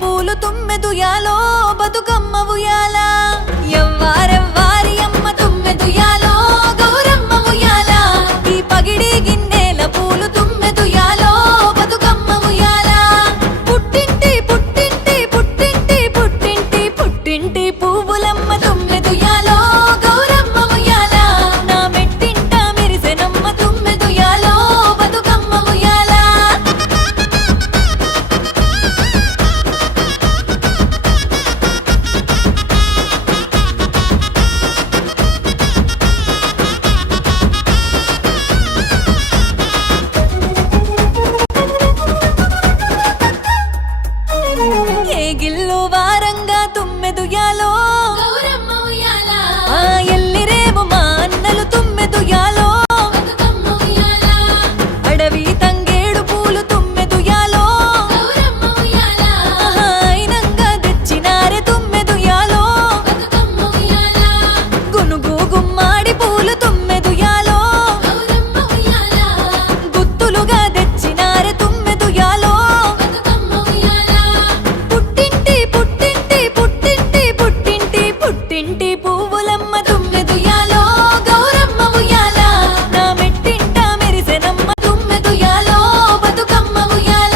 పూలు తుమ్మెదుయాలో బతుకమ్మ ఉయ్యాల ఎవ్వారెవ్వారి అమ్మ తుమ్మెదుయాలో గౌరమ్మ ఉయ్యాల ఈ పగిడి గిన్నెల పూలు తుమ్మెదుయాలో బతుకమ్మ ఉయ్యాల పుట్టింటి పుట్టింటి పుట్టింటి పుట్టింటి పుట్టింటి పువ్వులమ్మ తుమ్మెదుయాలో గౌరమ్మ ఉయ్యాల నా మెట్టింట మెరిసెనమ్మ తుమ్మెదుయాలో బతుకమ్మ ఉయ్యాల ఏ గిల్లు వారంగా తుమ్మెదుయాలో గౌరమ్మ ఉయ్యాల ఆ ఎల్లిరేము మా అన్నలు తుమ్మెదుయాలో బతుకమ్మ ఉయ్యాల అడవి తంగేడు పూలు తుమ్మెదుయాలో గౌరమ్మ ఉయ్యాల అయినంగా తెచ్చినారే తుమ్మెదుయాలో బతుకమ్మ ఉయ్యాల గునుగు గుమ్మాడి పూలు తుమ్మెదుయాలో గౌరమ్మ ఉయ్యాల గుత్తులుగా తెచ్చినారే తుమ్మెదుయాలో బతుకమ్మ ఉయ్యాల పుట్టింటి పుట్టింటి పుట్టింటి పుట్టింటి పుట్టింటి పువ్వులమ్మ తుమ్మెదుయాలో గౌరమ్మ ఉయ్యాల నా మెట్టింట మెరిసెనమ్మ తుమ్మెదుయాలో బతుకమ్మ ఉయ్యాల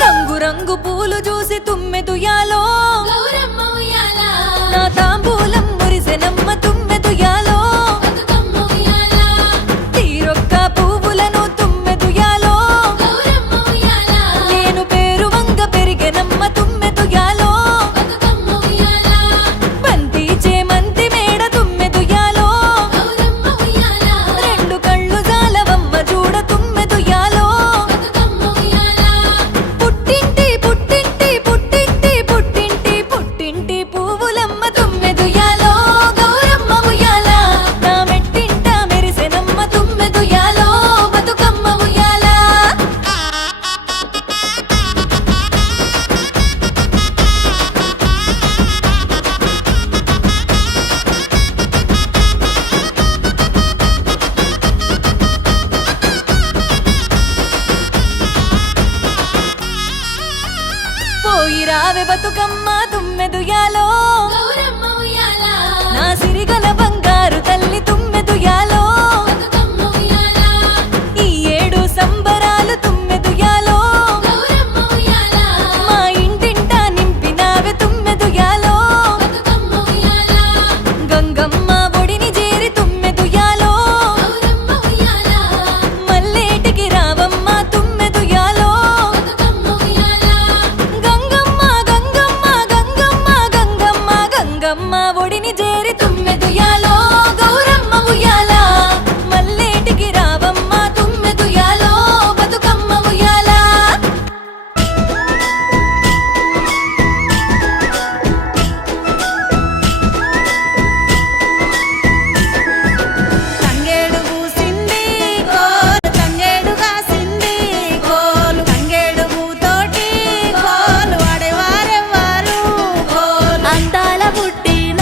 రంగు రంగు పూలు చూసి తుమ్మెదుయాలో గౌరమ్మ ఉయ్యాల నా తాంబూలం మురిసెనమ్మ తుమ్మెదుయాలో బతుకమ్మ ఉయ్యాల తీరొక్క పువ్వులను తుమ్మెదుయాలో గౌరమ్మ ఉయ్యాల నేను పేరు వంగ పెరిగెనమ్మ తుమ్మెదుయాలో బతుకమ్మ ఉయ్యాల బంతి చేమంతి మేడ తుమ్మెదుయాలో గౌరమ్మ ఉయ్యాల రెండు కళ్ళు జాలవమ్మ చూడ తుమ్మెదుయాలో బతుకమ్మ ఉయ్యాల పుట్టింటి పుట్టింటి పుట్టింటి పుట్టింటి పుట్టింటి పువ్వులమ్మ తుమ్మెదుయాలో గౌరమ్మ ఉయ్యాల నా మెట్టింట మెరిసెనమ్మ తుమ్మెదుయాలో బతుకమ్మ ఉయ్యాల పోయి రావే బతుకమ్మ తుమ్మెదుయాలో గౌరమ్మ ఉయ్యాల నా సిరిగల బంగారు తల్లి తుమ్మెదుయాలో బతుకమ్మ ఉయ్యాల ఈ ఏడు సంబరాలు తుమ్మెదుయాలో గౌరమ్మ ఉయ్యాల మా ఇంటింట నింపినావే తుమ్మెదుయాలో బతుకమ్మ ఉయ్యాల గంగమ్మ ఒడిని చేరి తుమ్మెదుయాలో గౌరమ్మ ఉయ్యాల మల్లేటికి రావమ్మ తుమ్మెదుయాలో బతుకమ్మ ఉయ్యాల గంగమ్మ గంగమ్మ గంగమ్మ గంగమ్మ గంగమ్మ ఒడిని చేరి తుమ్మెదుయాలో గౌరమ్మ ఉయ్యాల మల్లేటికి రావమ్మ తుమ్మెదుయాలో బతుకమ్మ ఉయ్యాల తంగేడు పూసింది కోలు తంగేడు కాసింది కోలు తంగేడు పూతోటి కోలు వాడేవారెవ్వారు కోలు అందాల పుట్టిన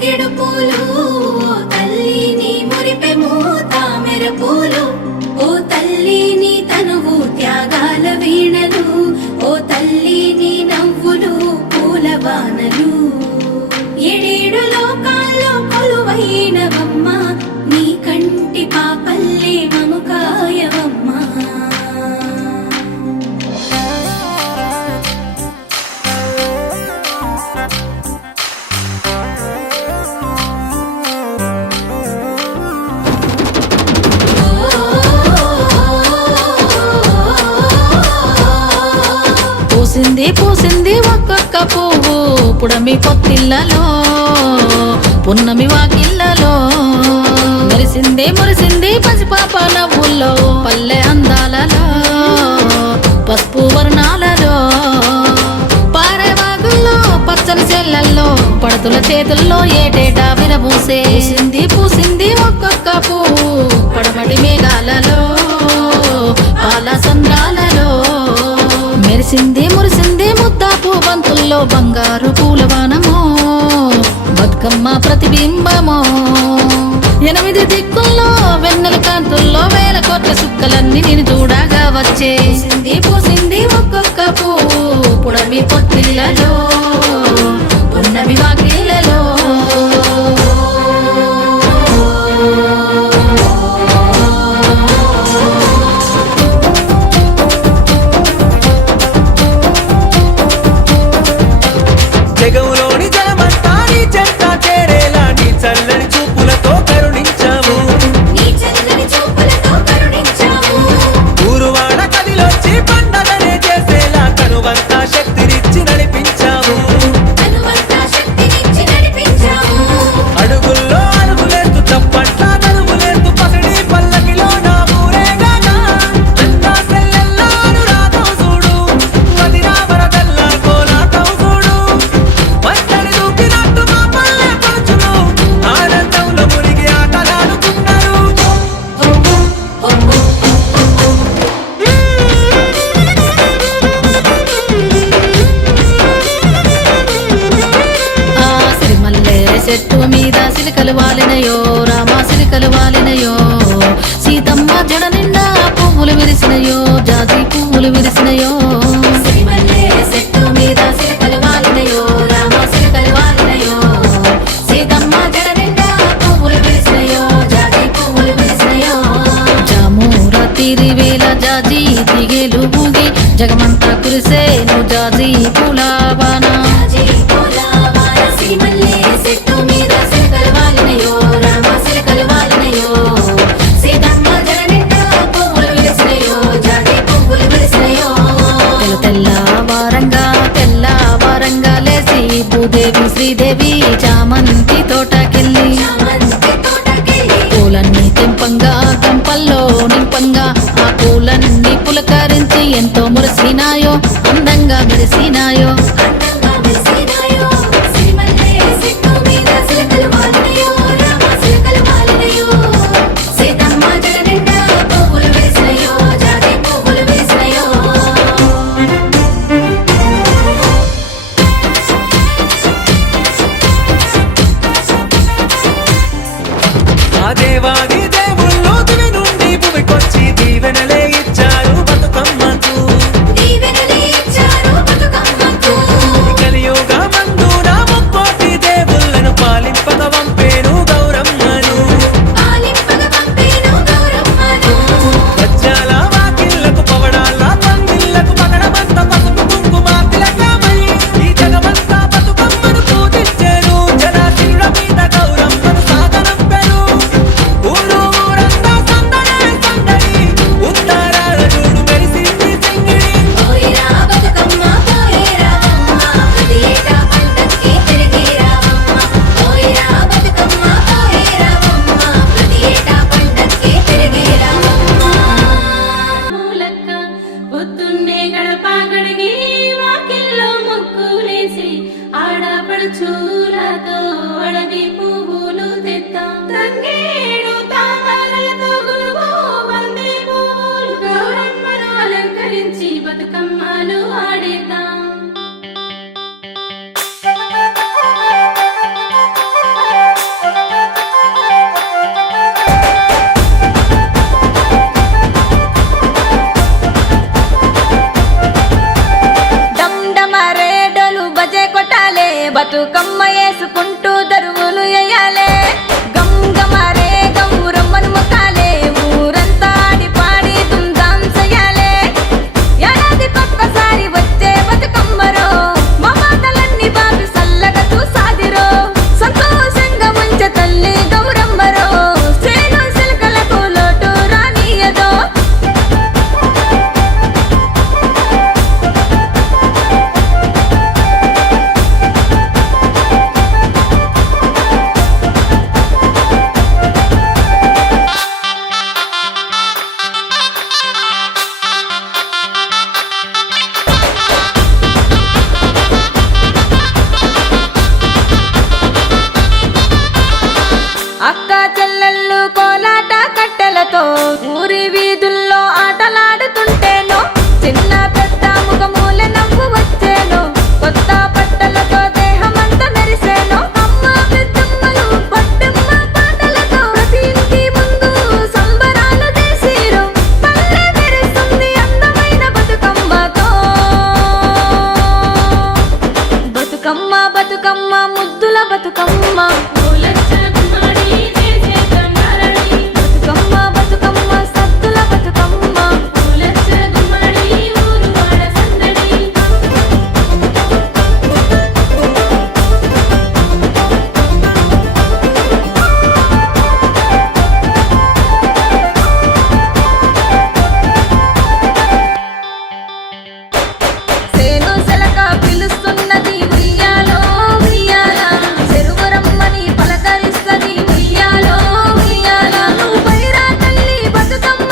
తంగెడు పూలు ఓ తల్లి నీ మురిపెము తామెర పూలు ఓ తల్లి నీ తనువు త్యాగాల వీణలు ఓ తల్లి నీ నవ్వులు పూలవానలు ఏడేడు లోకాల్లో కొలువైనవమ్మ నీ కంటి పాపల్లే మము కాయవమ్మ పూసింది పూసింది ఒక్కొక్క పువ్వు పుడమి పొత్తిళ్ళలో పున్నమి వాకిళ్ళలో మురిసింది మురిసింది పసిపాప నవ్వుల్లో పల్లె అందాలలో పసుపు వర్ణాలలో పారే వాగుల్లో పచ్చని చెల్లల్లో పడతుల చేతుల్లో ఏటేటా విరబూసే పూసింది పూసింది ఒక్కొక్క పువ్వు పడమటి మేఘాలలో పాల సంద్రాలలో మెరిసింది మురిసింది ముద్దాపు బంతుల్లో బంగారు పూలవానమో బతుకమ్మ ప్రతిబింబమో 8 దిక్కుల్లో వెన్నెల కాంతుల్లో వేల కోట్ల సుక్కలన్నీ నేను చూడగా వచ్చే పూసింది పూసింది ఒక్కొక్క పువ్వు పుడమి పొత్తిళ్ళలో పున్నమి వాకిళ్ళలో జగములోని జలమంతా నీ చెంత చేరేలా నీ చల్లని చూపులతో కరుణించావు నీ చల్లని చూపులతో కరుణించావు ఊరువాడ కదిలొచ్చి పండగనే చేసేలా కనువంతా శక్తినిచ్చి నడిపించావు అనువంతా శక్తినిచ్చి నడిపించావు అడుగుల్లో అడుగులేస్తూ చప్పట్ల నడుములేస్తూ పసిడి పల్లకిలో నా ఊరేగాక అంతా సెల్లెల్లా అనురాగం చూడు వదినా వరదల్లా కోలాటం చూడు వంటని దూకినట్టు మా పల్లె పడుచులు ఆనందంలో మునిగి ఆటలాడుతున్నారు ఆ సిరిమల్లె చెట్టు మీద సిలికలు వాలినయో రామ సిలికలు వాలినయో సీతమ్మ జడ నిండా పువ్వులు విరిసినయో జాజి పువ్వులు విరిసినయో సిరిమల్లె చెట్టు మీద సిలకలు వాలినయో రామ సిలకలు వాలినయో సీతమ్మ జడ నిండా పువ్వులు విరిసినయో జాజి పువ్వులు విరిసినయో జామూర తీరి వేల జాజి దిగేలు ఊగి జగమంతా కురిసేను జాజి పూలవానా జాజి పూల వాన సిరిమల్లె చెట్టు మీద సిలకలు వాలినయో రామ సిలకలు వాలినయో సీతమ్మ జడ నిండా పువ్వులు విరిసినయో జాజి పువ్వులు విరిసినయో తెల్ల తెల్ల వారంగా లేచి భూదేవి శ్రీదేవి చామంతి తోటకెళ్ళి చామంతి తోటకెళ్ళి పూలన్నీ తెంపంగా గంపల్లో నింపంగా ఆ పూలన్నీ పులకరించి ఎంతో మురిసినాయో అందంగా మెరిసినాయో అందంగా మెరిసినాయో సిరిమల్లె చెట్టు మీద సిలకలు వాలినయో రామ సిలకలు వాలినయో సీతమ్మ జడ నిండా పువ్వులు విరిసినయో జాజి పువ్వులు విరిసినయో ఆ దేవాది దేవుళ్ళు దివి నుండి భూమికొచ్చి దీవెనలే ఇచ్చారు బతుకమ్మకు దీవెనలే ఇచ్చారు బతుకమ్మకు కలియుగమందున ముక్కోటి దేవుళ్ళను పాలింపగ వంపేను గౌరమ్మను పాలింపగ పంపేను గౌరమ్మను వజ్రాల వాకిళ్లకు పవడాల పందిళ్లకు పగడమంత పసుపు కుంకుమ తిలకమై ఈ జగమంతా బతుకమ్మను పూజించేను జనాశిల మీద గౌరమ్మను సాగనంపెను ఊరు ఊరంతా సందడే సందడి ఉత్తరాల చూడు మెరిసింది సింగిడి పోయిరా బతుకమ్మ పోయిరావమ్మ ప్రతి ఏటా పండక్కి తిరిగి రావమ్మ పోయిరా బతుకమ్మ పోయిరావమ్మ ప్రతి ఏటా పండక్కి తిరిగి రావమ్మ మూలక్క పొద్దున్నే గడప గడిగి వాకిల్లో ముగ్గులేసి ఆడపడుచులతో అడవి పువ్వులు తెత్తాం తంగేడు తామరలతో గులుగు బంతి పువ్వులు గౌరమ్మను అలంకరించి బతుకమ్మలు ఆడేద్దాం బతుకమ్మ వేసుకుంటూ దరువులు వేయాలే గమ్ గమారే గౌరమ్మను మొక్కాలే ఊరంతా ఆడి పాడి దుమ్దాం చెయ్యాలే ఏడాది పక్కసారి వచ్చే బతుకమ్మరో మా బాధలన్నీ బాబి సల్లగా చూసాదిరో సంతోషంగా ముంచె తల్లి గౌరమ్మరో సేను సిల్కలకు లోటు రానియదో అక్క చెల్లెళ్ళు కోలాట కట్టెలతో ఊరి వీధుల్లో ఆటలాడుతుంటేనో చిన్న పెద్ద ముఖమూల నవ్వు వచ్చేను కొత్త బట్టలతో దేహమంతా మెరిసేను అమ్మ పెద్దమ్మలు పట్టమ్మ పాటలతో ప్రతి ఇంటి ముందు సంబరాలు చేసిరు పల్లె మెరుస్తుంది అందమైన బతుకమ్మతో బతుకమ్మ బతుకమ్మ ముద్దుల బతుకమ్మ బతుకమ్మ బతుకమ్మ సద్దుల బతుకమ్మ సేను సెలక పిలుస్తున్నది ఉయ్యాలో ఉయ్యాల చెరువురమ్మని పలకరిస్తది ఉయ్యాలో ఉయ్యాల నువ్వైరా తల్లి బతుకమ్మ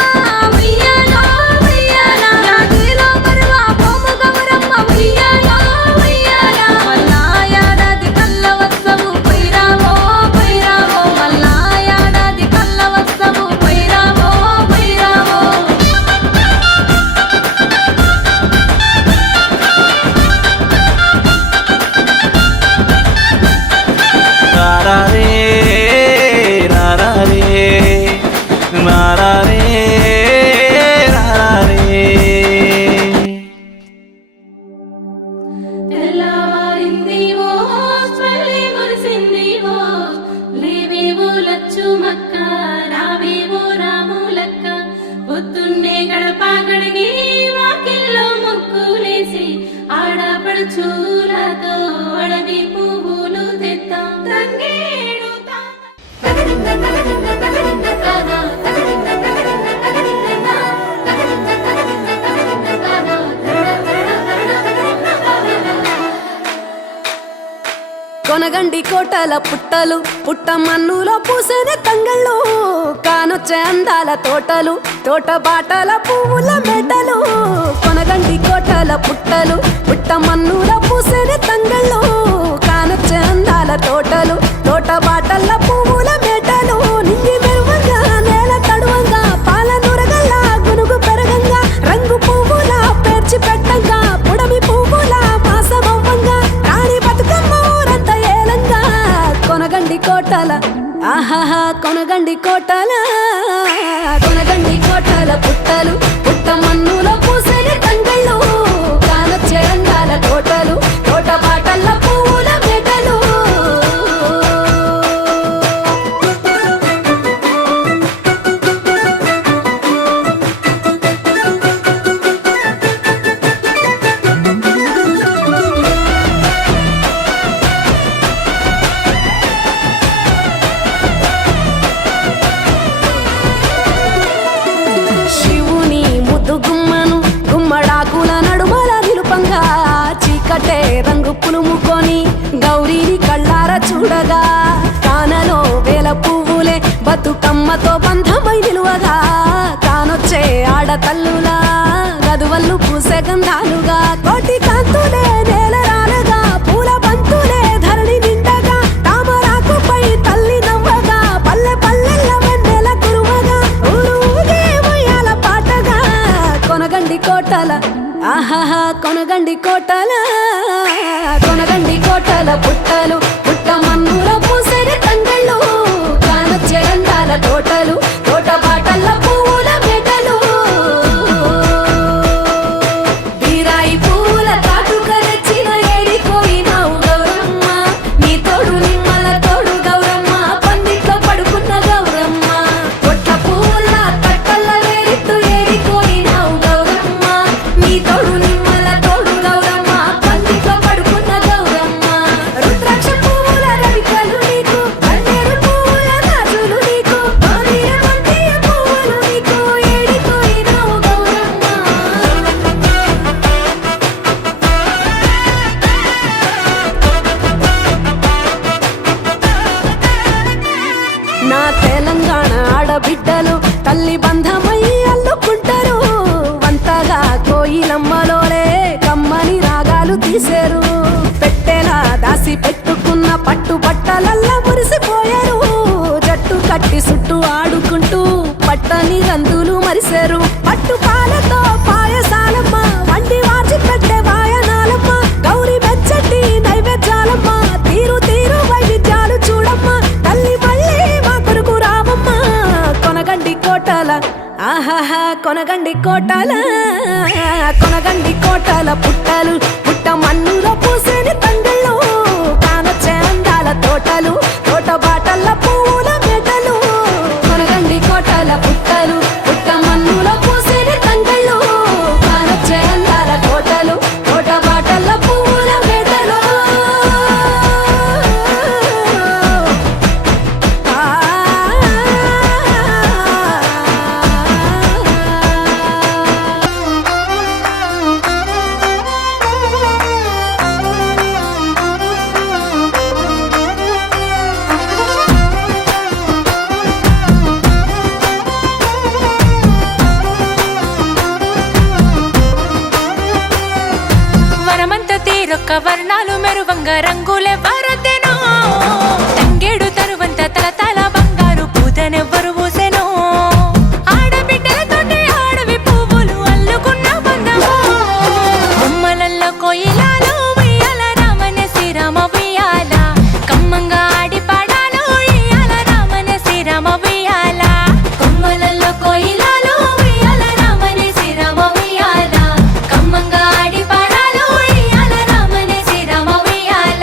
ఉయ్యాలో ఉయ్యాల యాదిలో మరువా పోము గౌరమ్మ ఉయ్యాలో ఉయ్యాల మళ్ళా ఏడాది కళ్ళ వస్తవు పోయిరావో పోయిరావో మళ్ళా ఏడాది కళ్ళ వస్తవు పోయిరావో పోయిరావో రారారే రారారే రారారే రారారే తెల్లవారింది ఓ పల్లె మురిసింది ఓ లేవేవో లచ్చుమక్క రావేవో రాములక్క పొద్దున్నే గడప గడిగి వాకిల్లో ముక్కులేసి ఆడపడుచులతో అడవి పువ్వులు తెత్తాం తంగేడు కొనగండి కోటల పుట్టలు పుట్ట మన్నులో పూసిన తంగళ్ళు కానొచ్చే అందాల తోటలు తోట బాటల పువ్వుల మెడలు కొనగండి కోటల పుట్టలు పుట్ట మన్నులో పూసిన తంగళ్ళు కానొచ్చే అందాల తోటలు తోట బాటల పువ్వుల మెడలు నింగి మెరువంగా నేల తడువంగా పాల నురగల్లా గునుగు పెరగంగా రంగు పువ్వుల పేర్చి పెట్టంగా పుడమి పువ్వుల మాసమవ్వంగా రాణి బతుకమ్మ ఊరంతా ఏలంగా కొనగండి కోటల ఆహాహా కొనగండి కోటల కొనగండి కోటల పుట్టలు పుట్ట మన్నులో పూసిన తంగళ్ళు కానొచ్చే అందాల తోటలు తోట బాటల పువ్వుల మెడలు శివుని ముద్దు గుమ్మను గుమ్మడాకుల నడుమల నిలుపంగా చీకటే రంగు పులుముకొని గౌరీని కళ్ళార చూడగా కానలో వేల పువ్వులే బతుకమ్మతో బంధమై నిలువగా కానొచ్చే ఆడతల్లులా గదువల్లు పూసే గంధాలుగా కోటి కాంతులే నేల రాలగా పూల బంతులే ధరణి నిండగా తామరాకుపై తల్లి నవ్వగా పల్లె పల్లెల్ల వెన్నెల కురువగా ఊరు ఊగే ఉయ్యాల పాటగా కొనగండి కోటల ఆహాహా కొనగండి కోటల కొనగండి కోటల పుట్టలు పుట్ట మన్నుల పూసిన తంగళ్ళు కానొచ్చే అందాల తోటలు తోట బాటల పువ్వుల మెడలు కొనగండి కోటాల కొనగండి కోటాల పుట్టలు పుట్ట మన్నులో పూసేని తండ్రులు కానొచ్చే అందాల తోటలు తోట బాటల్ల పువ్వుల మెటలు కొనగండి కోటాల పుట్టలు పుట్ట మన్నులో పూసేని తండ్రులు కానొచ్చే అందాల తోటలు తోట బాటల్ల పువ్వుల మెటలు వనమంత తీరొక్క వర్ణాలు మెరువంగ రంగులే వరదెనో తంగేడు తరువంత తలతల బంగారు పూతనెవ్వరు పూసెనో ఆడబిడ్డలతోటి ఆడవి పువ్వులు అల్లుకున్న బంధమో బొమ్మలల్లో కోయిలాలో ఉయ్యాల రామనే శ్రీరామ ఉయ్యాల కమ్మంగా ఆడి పాడాలో ఉయ్యాల రామనే శ్రీరామ ఉయ్యాల బొమ్మలల్లో కోయిలాలో ఉయ్యాల రామనే శ్రీరామ ఉయ్యాల కమ్మంగా ఆడి పాడాలో ఉయ్యాల రామనే శ్రీరామ ఉయ్యాల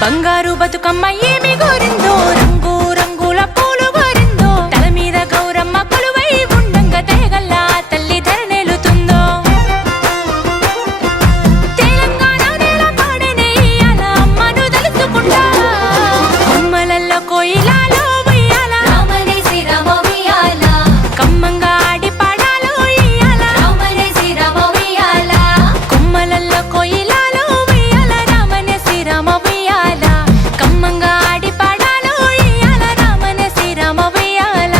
బంగారు బతుకమ్మ ఏమి గోరిందో రంగు రంగుల పూలు గోరిందో తల మీద గౌరమ్మ కొలువై ఉండంగ దయగల్లా తల్లి ధరణేలుతుందో తెలంగాణ నేల పాడనే ఇయ్యాల అమ్మను తెలుసుకుంటా బొమ్మలల్లో కోయిలాలో ఉయ్యాల రామనే శ్రీరామ ఉయ్యాల కమ్మంగా ఆడి పాడాలో ఇయ్యాల రామనే శ్రీరామ ఉయ్యాల కొమ్మలల్లో కోయిలాలో ఉయ్యాల రామనే శ్రీరామ ఉయ్యాల కమ్మంగా ఆడి పాడాలో ఇయ్యాల రామనే శ్రీరామ ఉయ్యాల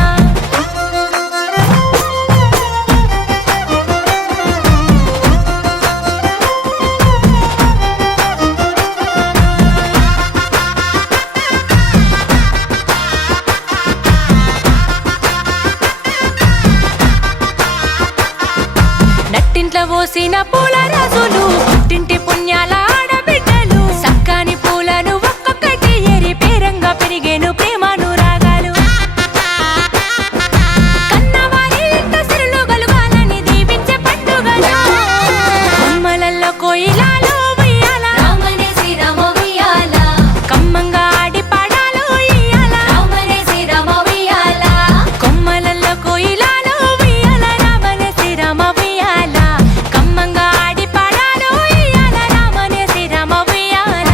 నట్టింట్ల పోసిన పూల రాజులు పుట్టింటి పుణ్యాల ఆడబిడ్డలు సక్కాని పూలను ఒక్కొక్కటి ఏరి పేరంగా పెరిగేను ప్రేమను రాగాలు కన్నవారి ఇంట సిరులు గలుగాలని దీవించే పండుగలు బొమ్మలల్లో కోయిలాలో ఉయ్యాల రామనే శ్రీరామ ఉయ్యాల కమ్మంగా ఆడి పాడాలో ఇయ్యాల రామనే శ్రీరామ ఉయ్యాల కొమ్మలల్లో కోయిలాలో ఉయ్యాల రామనే శ్రీరామ ఉయ్యాల కమ్మంగా ఆడి పాడాలో ఇయ్యాల రామనే శ్రీరామ ఉయ్యాల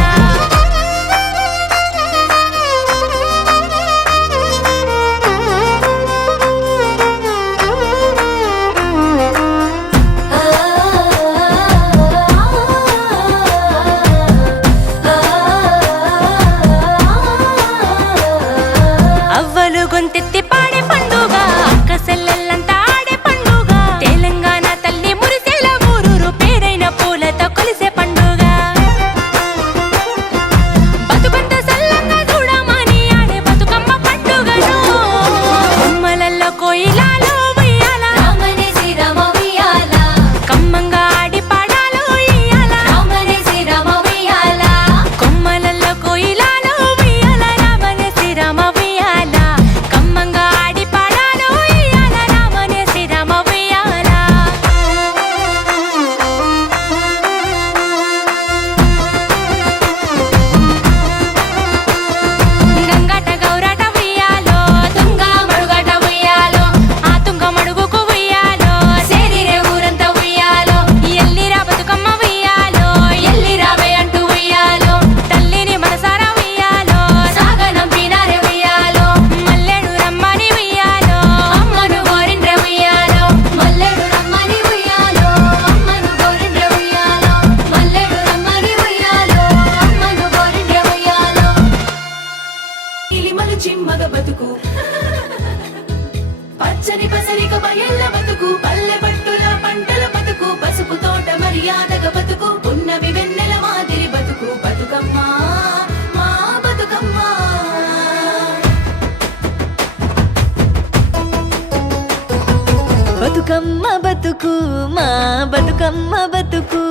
బతుకమ్మ బతుకు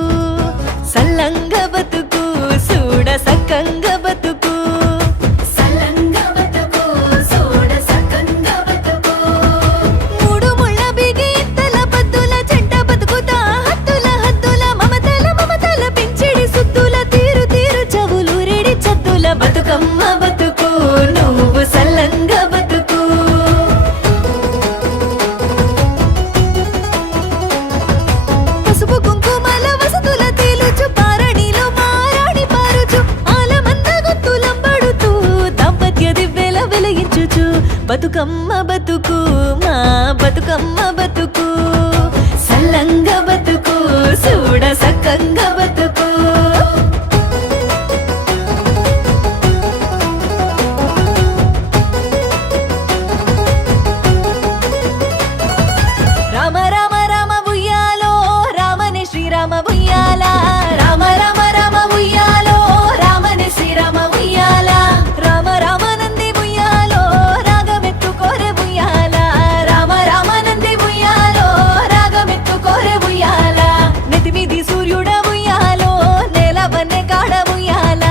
సల్లంగ బతుకు చూడ సక్కంగ బతుకు సల్లంగా బతుకు సోడ సక్కంగా బతుకు మూడు ముళ్ళ బిగి ఇత్తల పద్దుల చెంట బతుకుతా హద్దుల హద్దుల మమతల మమతల పెంచిడి సుద్దుల తీరు తీరు చవులు రెడి చద్దుల బతుకమ్మ బతుకు నువ్వు సల్లంగ బతుకు పసుపు కుంకుమల వసతుల తేలుచు పారణిలో మారాడి పారుచు ఆలమంద గుత్తులంబడుతూ దాంపత్య దివ్వెల వెలిగించుచు బతుకమ్మ బతుకు మా బతుకమ్మ బతుకు సల్లంగ బతుకు చూడ సక్కంగ బతుకు రామ రామ రామ ఉయ్యాలో రామనే శ్రీరామ ఉయ్యాల రామ రామ రామ ఉయ్యాలో రామనే శ్రీరామ ఉయ్యాల రామ రామ నంది ఉయ్యాలో రాగమెత్తు కోరె ఉయ్యాల రామ రామ నంది ఉయ్యాలో రాగమెత్తు కోరె ఉయ్యాల నెతిమిది సూర్యుడ ఉయ్యాలో నేలవన్నె కాడ ఉయ్యాల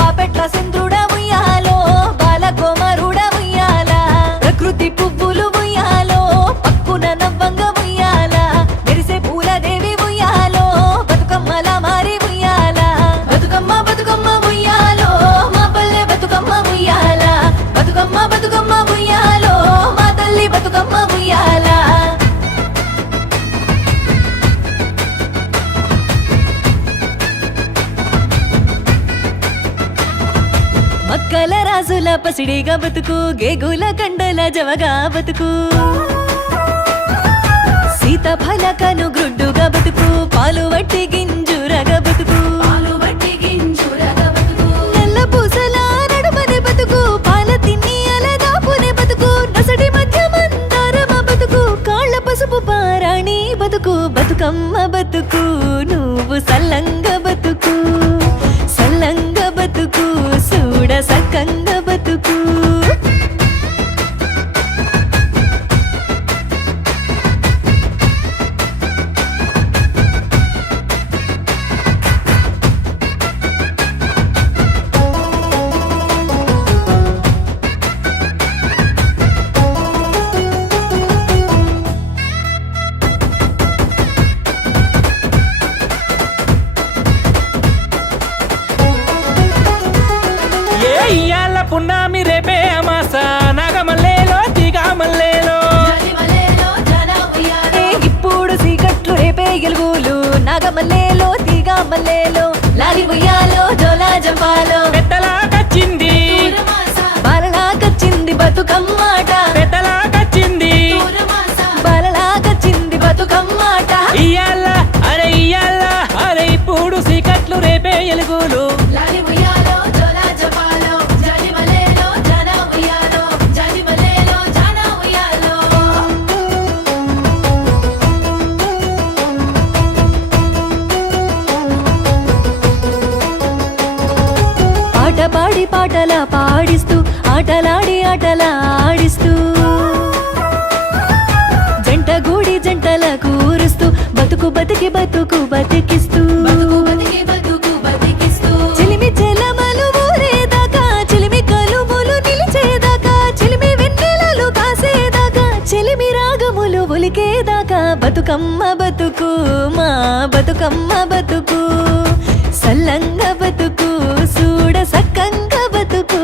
పాపెట్ల చంద్రుడ ఉయ్యాలో బాలకోమరుడ ఉయ్యాల ప్రకృతి పువ్వులు ఉయ్యాలో పక్కున నవ్వంగ ఉయ్యాల మెరిసే పూలదేవి ఉయ్యాలో బతుకమ్మల మారి ఉయ్యాల బతుకమ్మ బతుకమ్మ ఉయ్యాలో మా పల్లె బతుకమ్మ ఉయ్యాల బతుకమ్మ బతుకమ్మ ఉయ్యాలో మా తల్లి బతుకమ్మ ఉయ్యాల మక్కల రాజుల పసిడిగా బతుకు గేగుల కండల జవగా బతుకు సీతఫల కను గ్రుడ్డుగా బతుకు పాలు వట్టి గింజురగా బతుకు పాలు బట్టి గింజురగా బతుకు నల్ల పూసల నడుమనే బతుకు పాల తిన్ని అలదాపునే బతుకు నొసటి మధ్య మందారమ బతుకు కాళ్ళ పసుపు పారాణి బతుకు బతుకమ్మ బతుకు నువ్వు సల్లంగ బతుకు సల్లంగ బతుకు చూడ సక్కంగ బతుకు ఏ ఇయ్యాల పున్నామి రేపే అమాస నాగమల్లేలో దిగామల్లేలో జలిమలేలో జన ఉయ్యాలో ఇప్పుడు సీకట్లు రేపే గెలుగులు నాగమల్లేలో తీగమల్లేలో లాలి ఉయ్యాలో జోలా జంపాలో పెద్దలా కచ్చింది దూరమాస బాలలాగచ్చింది బతుకమ్మాట పెద్దలా కచ్చింది దూరమాస బాలలాగచ్చింది బతుకమ్మాట ఇయ్యాల అరే ఇప్పుడు సీకట్లు రేపే ఎలుగులు లాలి ఉయ్యాలో జోలా జపాలో జలిమలేలో జన ఉయ్యాలో జలిమలేలో జన ఉయ్యాలో పాట పాడి పాటలా పాడిస్తూ ఆటలాడి ఆటలా ఆడిస్తూ జంట గూడి జంటల కూరుస్తూ బతుకు బతికి బతుకు బతికిస్తూ బతుకు బతికి బతుకు బతికిస్తూ చిలిమి చెలమలు ఊరేదాకా చిలిమి కలుములు నిలిచేదాకా చిలిమి వెన్నెలలు కాసేదాకా చిలిమి రాగములు ఒలికేదాకా బతుకమ్మ బతుకు మా బతుకమ్మ బతుకు సల్లంగ బతుకు చూడ సక్కంగ బతుకు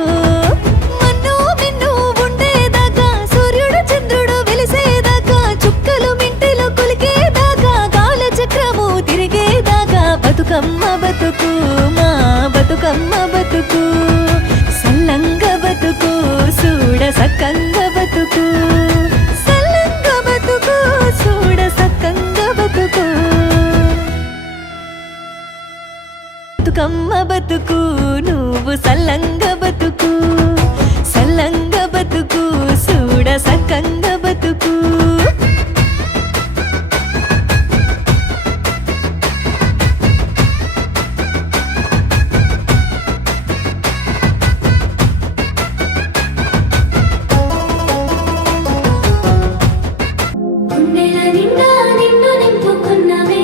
మన్ను మిన్ను ఉండేదాకా సూర్యుడు చంద్రుడు వెలిసేదాకా చుక్కలు మింటిలో కొలికేదాకా కాల చక్రము తిరిగేదాకా బతుకమ్మ బతుకు మా బతుకమ్మ బతుకు సల్లంగ బతుకు చూడ సక్కంగ బతుకు సల్లంగ బతుకు చూడ సక్కంగ బతుకు బతుకమ్మ బతుకు నువ్వు సల్లంగ బతుకు సల్లంగ బతుకు చూడ సక్కంగ బతుకు గుండెల నిండా నిన్ను నింపుకున్నవే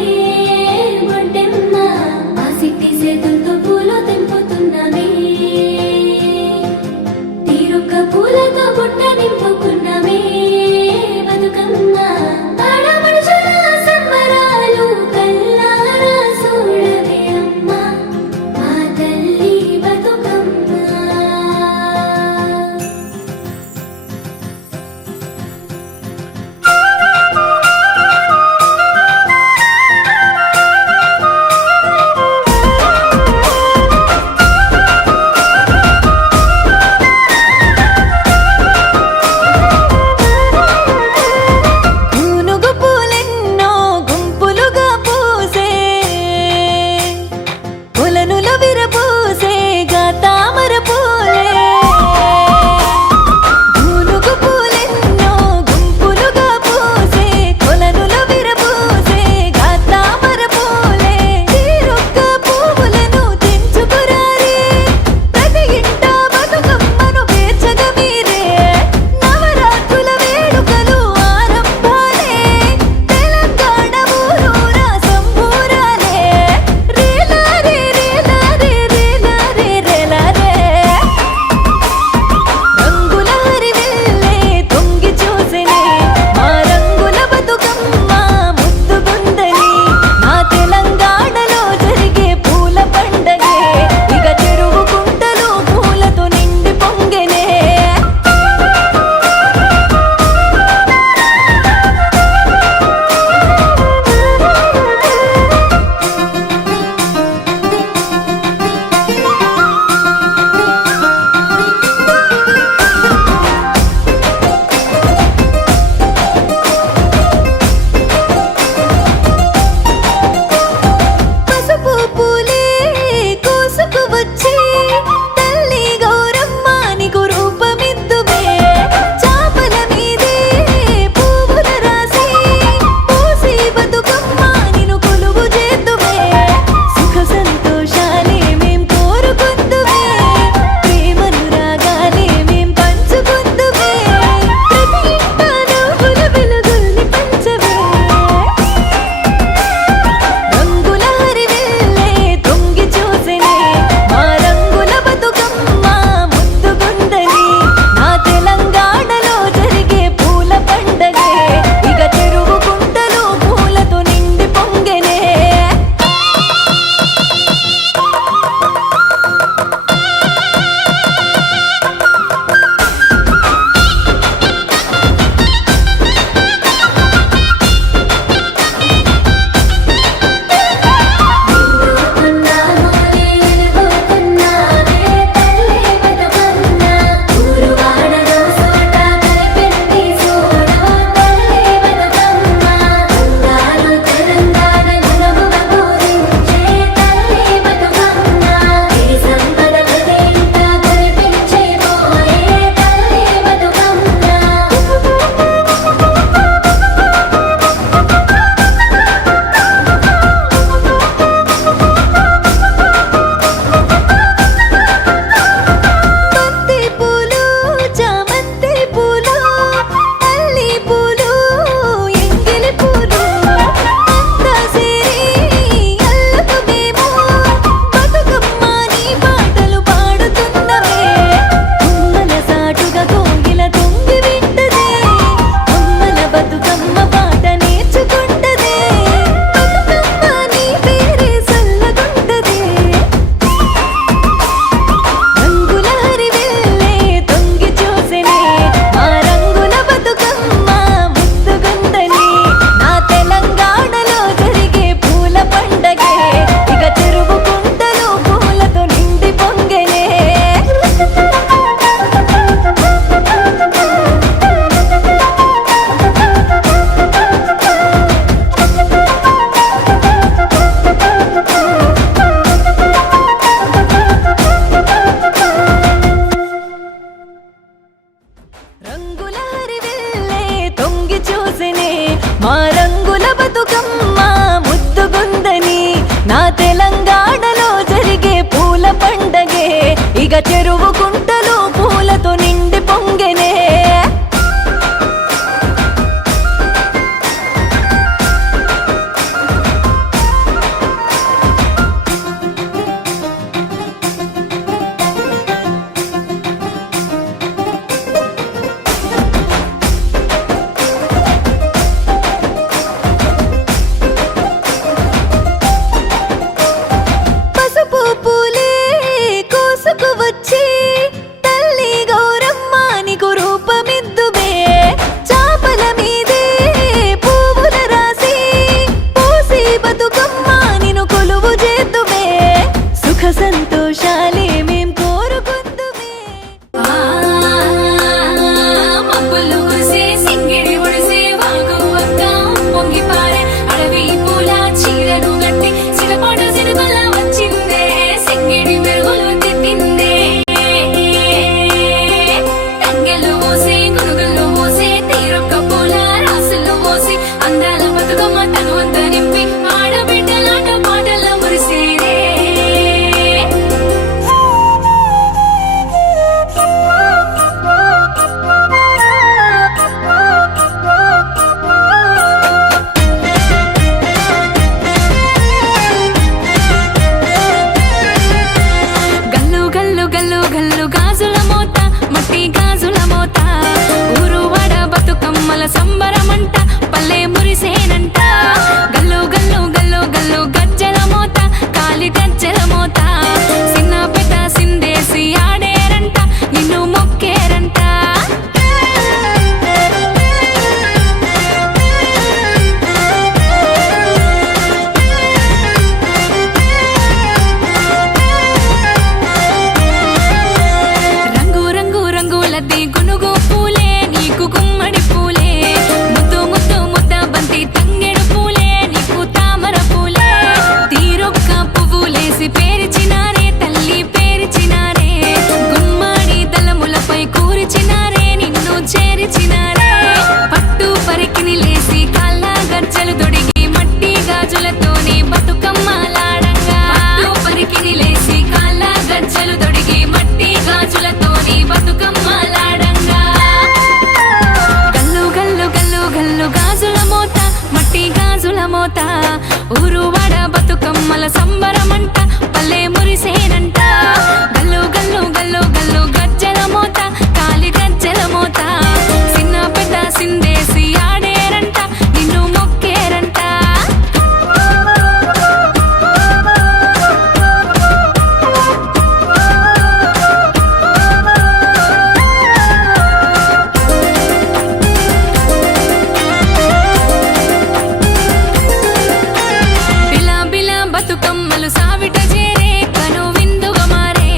బతుకమ్మలు సావిట చేరే కను విందుగా మారే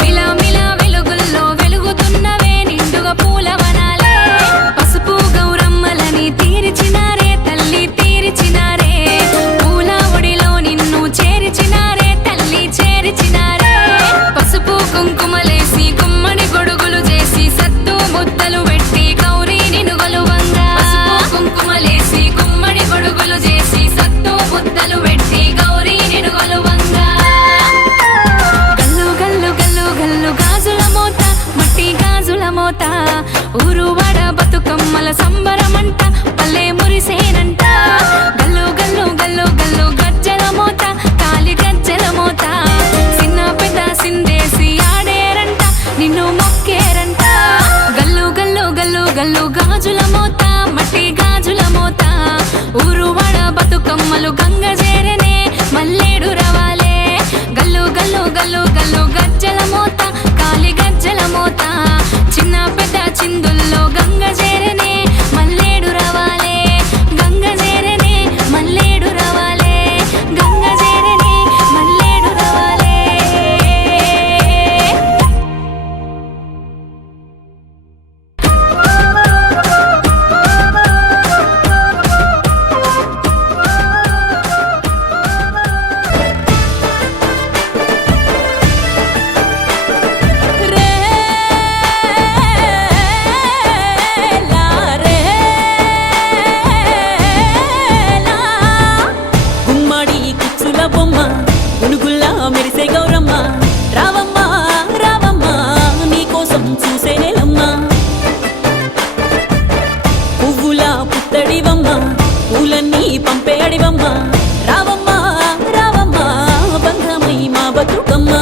మిలా మిలా వెలుగుల్లో వెలుగుతున్నవే నిండుగా పూల వనాలే పసుపు గౌరమ్మలని తీర్చినారే తల్లి తీర్చినారే పూల ఒడిలో నిన్ను చేర్చినారే తల్లి చేర్చినారే పసుపు కుంకుమలేసి గుమ్మడి గొడుగులు చేసి సత్తు ముద్దలు పెట్టి గౌరీ నిన్ను గొలువంగా పసుపు కుంకుమలేసి గుమ్మడి గొడుగులు చేసి సత్తు ముద్దలు పెట్టి గౌరీ నిన్ను గొలువంగా గల్లు గల్లు గల్లు గల్లు గాజుల మోత మట్టి గాజుల మోత ఊరువాడ బతుకమ్మల సంబరమంట పల్లె మురిసేనంట గల్లు గల్లు గల్లు గల్లు గజ్జల మోత కాలి గజ్జల మోత చిన్న పెద్ద సిందేసి ఆడేరంట నిన్ను మొక్కేరంట గల్లు గల్లు గల్లు గల్లు గాజుల మోత మట్టి గాజుల మోత ఊరువాడ బతుకమ్మలు గంగ చేరనే మల్లేడు రవాలే గల్లు గల్లు గల్లు గల్లు గజ్జల మోత కాలి గజ్జల మోత చిన్న పెద్ద చిందుల్లో గంగ చేరనే మల్లేడు రవాలే గంగ చేరనే మల్లేడు రవాలే గంగ చేరనే మల్లేడు రవాలే గుమ్మడి కుచ్చుల బొమ్మ గునుగుల్లా మెరిసే గౌరమ్మ రావమ్మ రావమ్మ నీకోసం చూసే నెలమ్మ పువ్వుల పుత్తడివమ్మ పూలన్నీ పంపే అడివమ్మ రావమ్మ రావమ్మ బంధమై మా బతుకమ్మ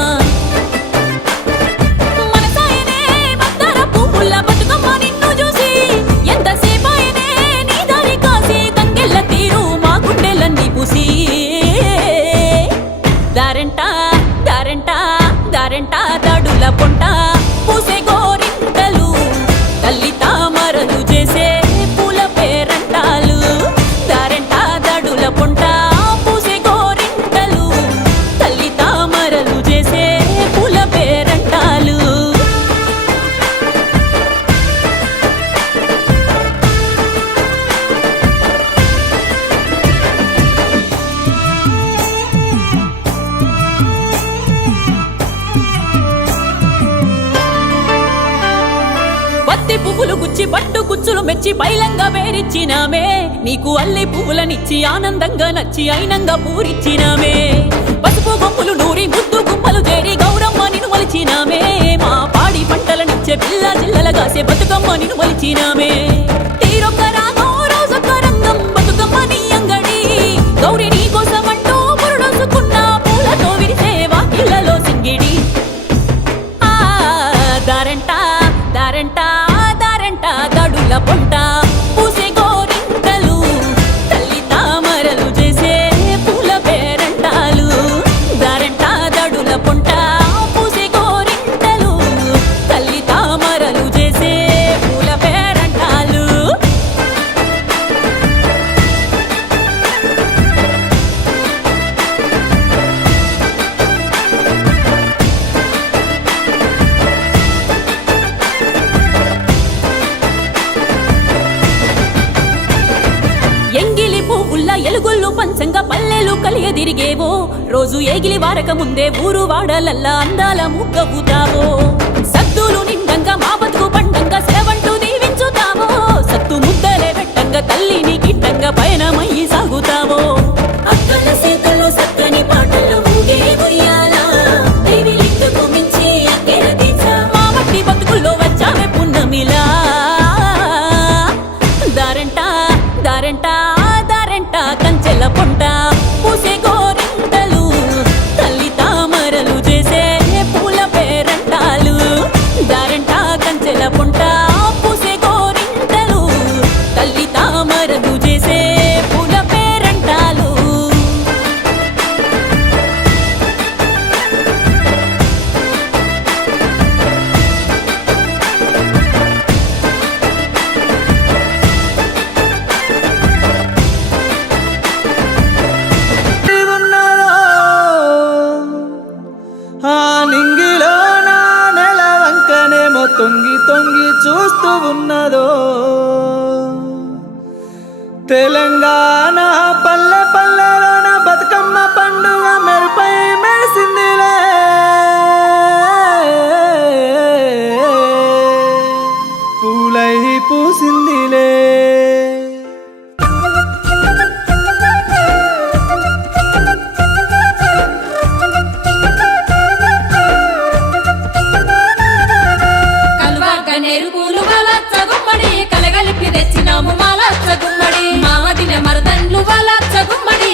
మనసాయనే మందార పువ్వుల బతుకమ్మ నిన్ను చూసి ఎంతసేపాయనే నీ దారి కాసి తంగెళ్ళ తీరు మా గుండెలన్నీ పూసి దారెంట దారెంట దారెంట దాడుల పొంట పూసే గోరింటలు తల్లి తామరలు చేసే పూల పేరంటాలు దారెంట దాడుల పొంట పూసే గోరింటలు తల్లి తామరలు చేసే పూల పేరంటాలు పత్తి పువ్వులు గుచ్చి పట్టు గుచ్చులు మెచ్చి పైలంగా వేరిచ్చినామే నీకు అల్లి పువ్వులనిచ్చి ఆనందంగా నచ్చి అయినంగా పూరిచ్చినామే పసుపు గొప్పలు నూరి ముద్దు గుమ్మలు చేరి గౌరమ్మ నిన్ను మలిచినామే మా పాడి పంటలనిచ్చే పిల్ల జిల్లల కాసే బతుకమ్మ నిన్ను మలిచినామే తీరొక్క రాగం రోజొక్క రంగం బతుకమ్మ నీ అంగడి గౌరి నీ కోసమంటూ పురుడొసుకున్న పూలతో విరిసే వాకిళ్ళలో సింగిడి దారెంట దారెంట దారెంట దడుల పొంట పూసే గోరింటలు తల్లి తామరలు చేసే పూల పేరంటాలు దారెంట దడుల పొంట పూసే గోరింటలు తల్లి తామరలు చేసే పూల పేరంటాలు ఎంగిలి పువ్వుల్ల ఎలుగుళ్ళు పంచంగా పల్లెలు కలియదిరిగేవో రోజు ఏగిలి వారక ముందే ఊరు వాడలల్లా అందాల ముగ్గవుతావో సద్దులు నిండంగా మా బతుకు పండంగా సెలవంటూ దీవించుతావో సత్తు ముద్దలే పెట్టంగా తల్లిని గిట్టంగా పయనమయ్యి సాగుతావో అక్కల సీతల్లో సక్కని పాటల్లో ఊగే ఉయ్యాలా దేవి లిట్టుకు మించి అక్కెర తీర్చా మా మట్టి బతుకుల్లో వచ్చావే పున్నమిలా దారెంట దారెంట దారెంట కంచెల పొంట పూసే గోరింటలు తల్లి తామరలు చేసే పూల పేరంటాలు దారెంట కంచెల పొంట పూసే గోరింటలు తల్లి తామరలు చేసే పూల పేరంటాలు తొంగి తొంగి చూస్తూ ఉన్నదో తెలంగాణ పల్లె పల్లెలోన బతుకమ్మ పండుగ మెరుపై మెరిసిందిలే పూలై పూసిందిలే కలువ గన్నేరు పూలు వలచ్చ గుమ్మడి కలగలిపి తెచ్చినాము మాలచ్చ గుమ్మడి మామదిన మరదండ్లు వలచ్చ గుమ్మడి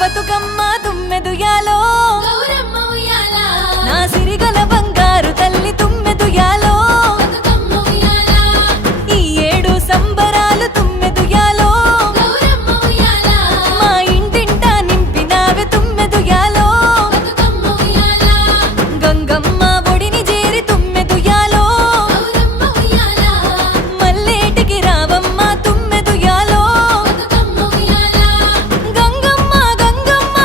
బతుకమ్మ తుమ్మెదుయాలో గౌరమ్మ ఉయ్యాల నా సిరిగల బంగారు తల్లి తుమ్మెదుయాలో బతుకమ్మ ఉయ్యాల ఈ ఏడు సంబరాలు తుమ్మెదుయాలో గౌరమ్మ ఉయ్యాల మా ఇంటింటా నింపినావే తుమ్మెదుయాలో బతుకమ్మ ఉయ్యాల గంగమ్మ ఒడిని చేరి తుమ్మెదుయాలో గౌరమ్మ ఉయ్యాల మల్లేటికి రావమ్మ తుమ్మెదుయాలో బతుకమ్మ ఉయ్యాల గంగమ్మ గంగమ్మ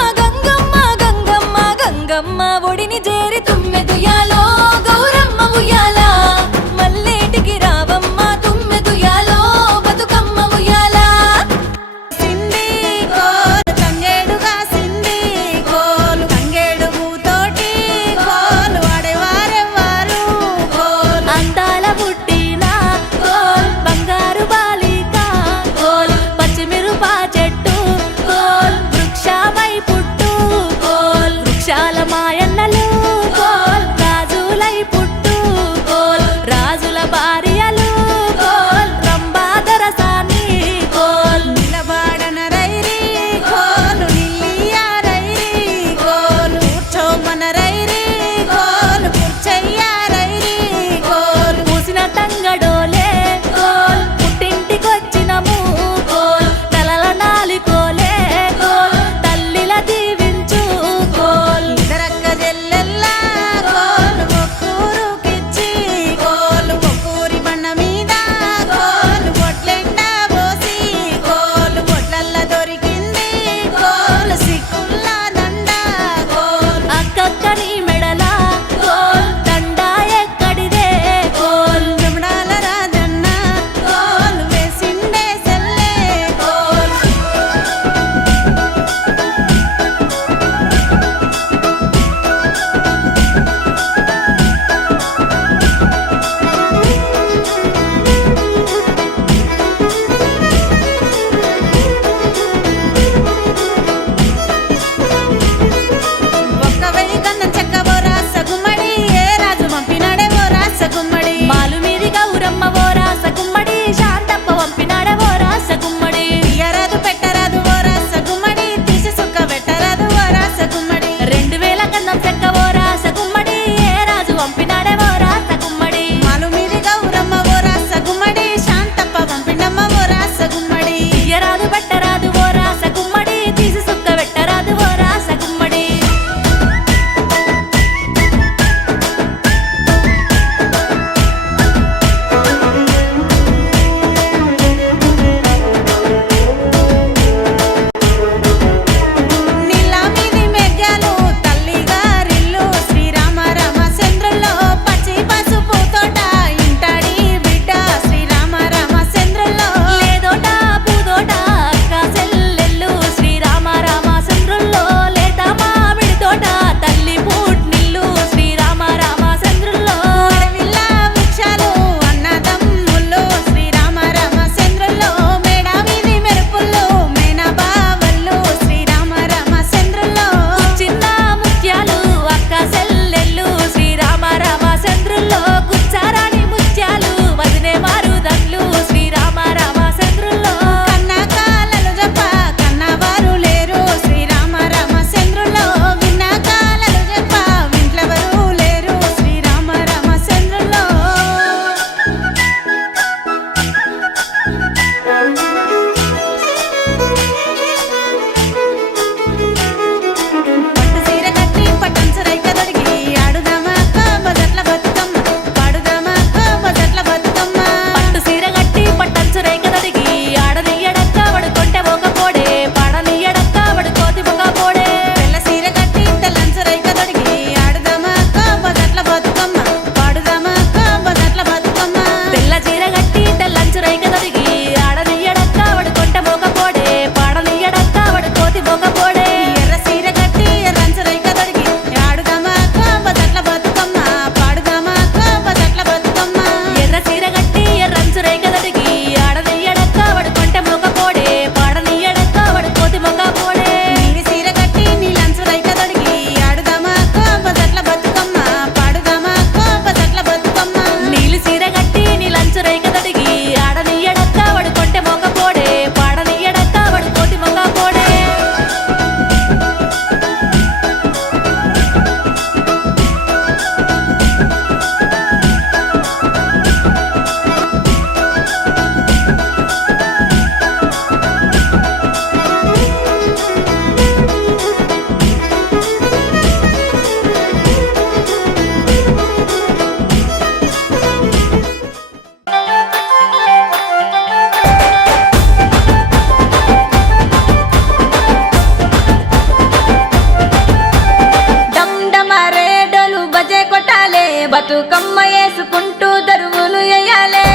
బతుకమ్మ వేసుకుంటూ దరువులు వేయాలే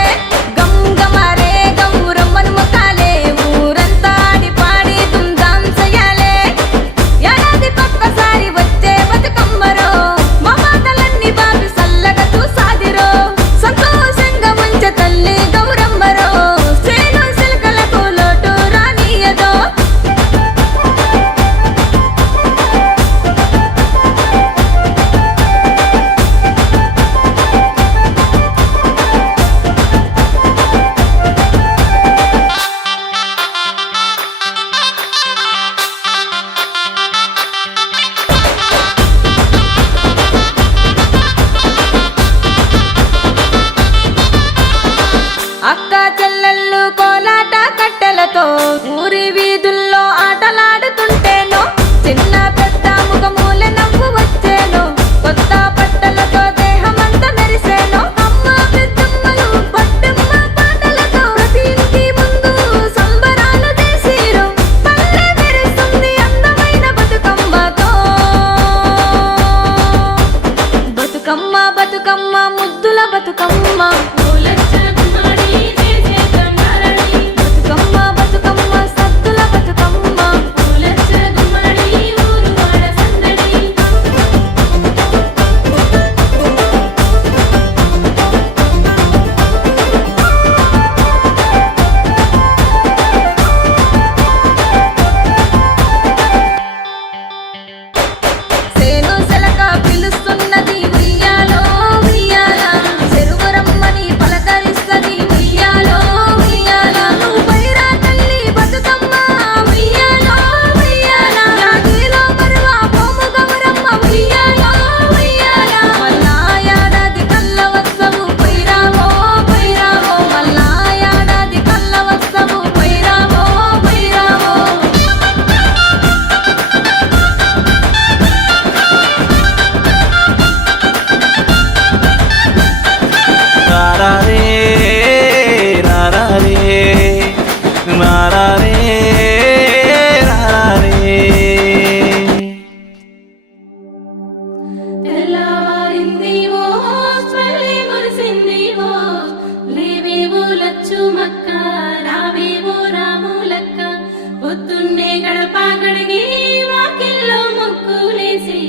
గమ్ గమరే గౌరమ్మను ముఖాలే ఊరంతా ఆడి పాడి దుందాం చెయ్యాలే ఏడాది పక్కసారి వచ్చే బతుకమ్మరో మా మాటలన్నీ బాబి సల్లగా చూసాదిరో సంతోషంగా ఉంచే తల్లి గౌరమ్మరో సేను సిలకలకు లోటు రానియదో అక్క చెల్లెళ్ళు కోలాట కట్టెలతో ఊరి వీధుల్లో ఆటలాడుతుంటేనో చిన్న పెద్ద ముఖమూల నవ్వు వచ్చేను కొత్త బట్టలతో దేహమంతా మెరిసేను అమ్మ పెద్దమ్మలు పట్టమ్మ పాటలతో ప్రతి ఇంటి ముందు సంబరాలు చేసిరు పల్లె మెరుస్తుంది అందమైన బతుకమ్మతో బతుకమ్మ బతుకమ్మ ముద్దుల బతుకమ్మ బతుకమ్మ బతుకమ్మ సద్దుల బతుకమ్మ సేను సెలక పిలుస్తున్నది ఉయ్యాలో ఉయ్యాల చెరువు రమ్మని పలకరిస్తది ఉయ్యాలో ఉయ్యాల నువ్వు పైరా తల్లి బతుకమ్మ ఉయ్యాలో ఉయ్యాల రాగిలో మరువా పోము గౌరమ్మ ఉయ్యాలో ఉయ్యాల మళ్ళా ఏడాది కళ్ళ వస్తవు పైరావో పైరావో మళ్ళా ఏడాది కళ్ళ వస్తవు పైరావో పైరావో రారారే రారారే రారారే రారారే తెల్లవారింది ఓ పల్లి మురిసింది ఓ లేవేవో లచ్చుమక్క రావేవో రాములక్క పొద్దున్నే గడప గడిగి వాకిల్లో ముగ్గులేసి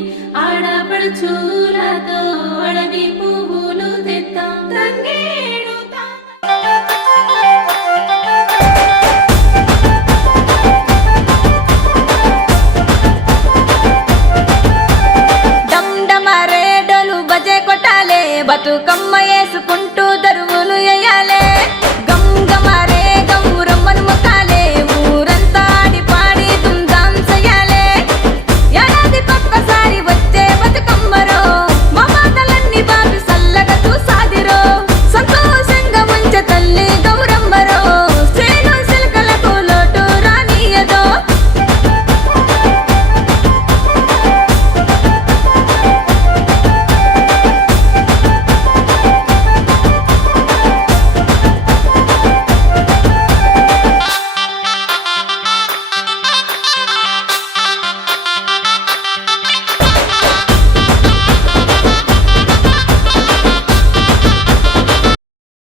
ఆడపడుచులతో అడవి పువ్వులు తెత్తాం తంగేడు డమ్ డమరే డోలు బజే కొట్టాలే బతుకమ్మ వేసుకుంటూ దరువులు వేయాలే